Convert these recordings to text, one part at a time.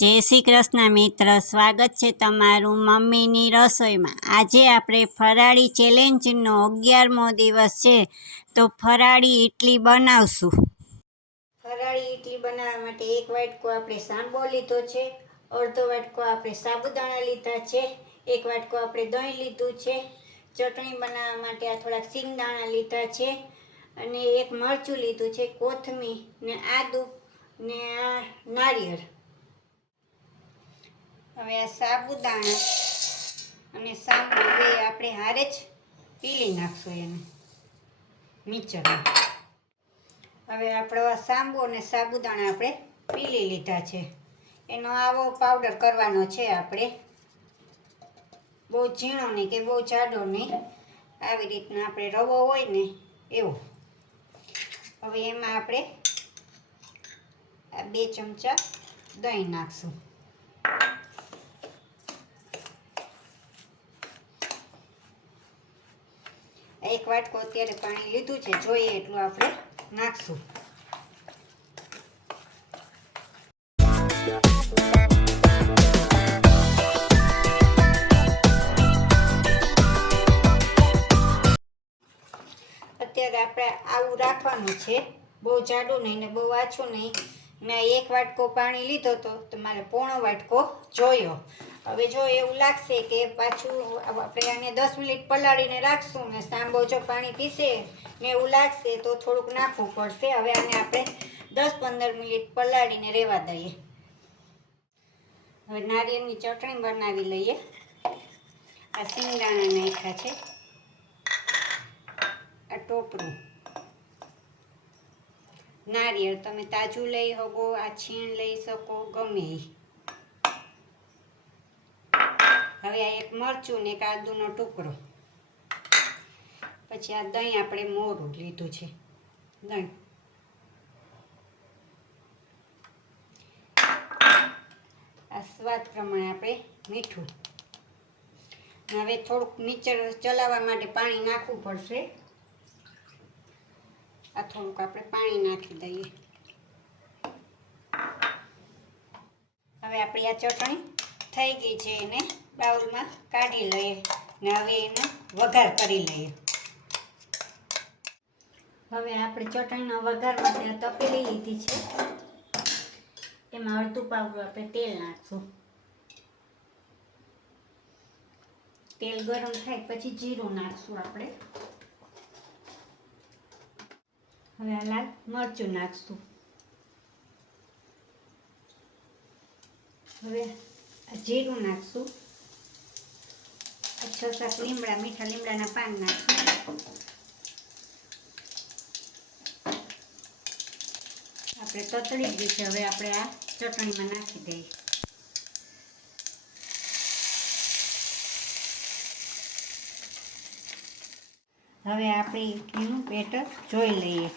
જય શ્રી કૃષ્ણ મિત્ર, સ્વાગત છે તમારું મમ્મીની રસોઈમાં। આજે આપણે ફરાળી ચેલેન્જનો 11મો દિવસ છે, તો ફરાળી ઇડલી બનાવશું। ફરાળી ઇડલી બનાવવા માટે 1 વાટકો આપણે સાંબો લીધો છે, અડધો વાટકો આપણે સાબુદાણા લીધા છે, 1 વાટકો આપણે દહીં લીધું છે। ચટણી બનાવવા માટે આ થોડાક સિંગદાણા લીધા છે અને 1 મરચું લીધું છે, કોથમીર ને આદું ને આ નારિયેળ। હવે આ સાબુદાણા અને સાંબો બે આપણે હારે જ પીલી નાખશું એને મિક્સરમાં। હવે આપણો આ સાંબો અને સાબુદાણા આપણે પીલી લીધા છે, એનો આવો પાવડર કરવાનો છે આપણે, બહુ ઝીણો નહીં કે બહુ જાડો નહીં, આવી રીતના આપણે રવો હોય ને એવો। હવે એમાં આપણે આ 2 ચમચા દહીં નાખશું। એક વાટકો અત્યારે પાણી લીધું છે, જોઈએ એટલું આપણે નાખશું। અત્યારે આપણે આવું રાખવાનું છે, બહુ જાડું નહીં ને બહુ આછું નહીં। મેં 1 વાટકો પાણી લીધો તો મારે પોણો વાટકો જોયો। હવે જો એવું લાગશે કે પાછું આપણે આને 10 મિનિટ પલાળીને રાખશું ને સાંબો જો પાણી પીશે ને એવું લાગશે તો થોડુંક નાખવું પડશે। હવે આને આપણે 10-15 મિનિટ પલાળીને રહેવા દઈએ। હવે નારિયેળની ચટણી બનાવી લઈએ। આ સિંગદાણા નાખ્યા છે, આ ટોપરું નારિયેળ તમે તાજું લઈ શકો, આ છીણ લઈ શકો, ગમે એ। હવે આ 1 મરચું ને 1 આદુનો ટુકડો, પછી આ દહીં આપણે મોરું લીધું છે, દહીં, આ સ્વાદ પ્રમાણે આપણે મીઠું। હવે થોડુંક મિક્સર ચલાવવા માટે પાણી નાખવું પડશે, આ થોડુંક આપણે પાણી નાખી દઈએ। હવે આપણી આ ચટણી થઈ ગઈ છે, એને બાઉલમાં કાઢી લઈએ ને હવે એનો વઘાર કરી લઈએ। હવે આપણે ચટણીનો વઘાર માટે તપેલી લીધી છે, એમાં અડધું પાવડું આપણે તેલ નાખશું। તેલ ગરમ થાય પછી જીરું નાખશું આપણે। હવે આ લાલ મરચું નાખશું। હવે આ જીરું નાખશું, 6-7 લીમડા, મીઠા લીમડાના પાન નાખશું। આપણે તતળી ગઈ છે, હવે આપણે આ ચટણીમાં નાખી દઈએ। હવે આપણે ઇડલીનું બેટર જોઈ લઈએ।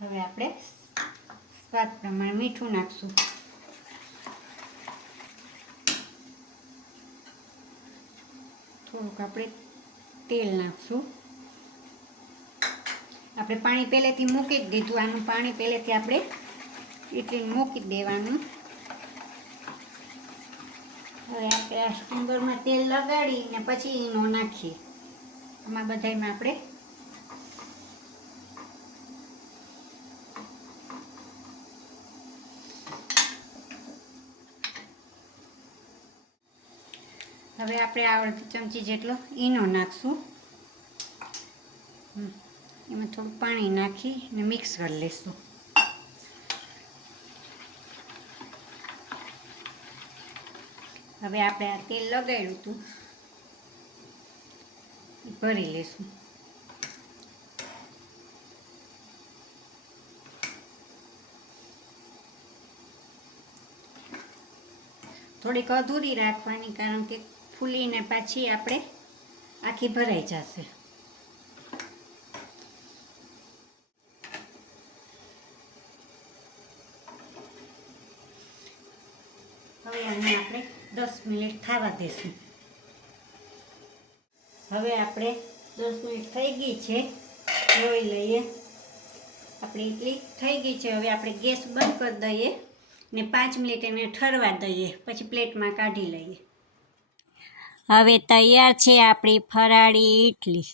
હવે આપણે સ્વાદ પ્રમાણે મીઠું નાખશું, થોડુંક આપણે તેલ નાખશું। આપણે પાણી પહેલેથી મૂકી જ દીધું, આનું પાણી પહેલેથી આપણે ઇડલીને મૂકી દેવાનું। હવે આપણે આ સ્ટીમરમાં તેલ લગાડીને પછી ઈનો નાખીએ, આમાં બધામાં આપણે હવે આપણે અડધી ચમચી જેટલો ઈનો નાખશું, એમાં થોડું પાણી નાખી અને મિક્સ કરી લઈશું। હવે આપણે આ તેલ લગાડ્યું હતું ભરી લઈશું। થોડીક અધૂરી રાખવાની, કારણ કે ફૂલીને પાછી આપણે આખી ભરાઈ જશે। હવે આને આપણે 10 મિનિટ થવા દઈશું। હવે આપણે 10 મિનિટ થઈ ગઈ છે, જોઈ લઈએ. આપણી ઇડલી થઈ ગઈ છે. હવે આપણે ગેસ બંધ કરી દઈએ ને 5 મિનિટ એને ઠરવા દઈએ, પછી પ્લેટમાં કાઢી લઈએ. હવે તૈયાર છે આપણી ફરાળી ઇડલી.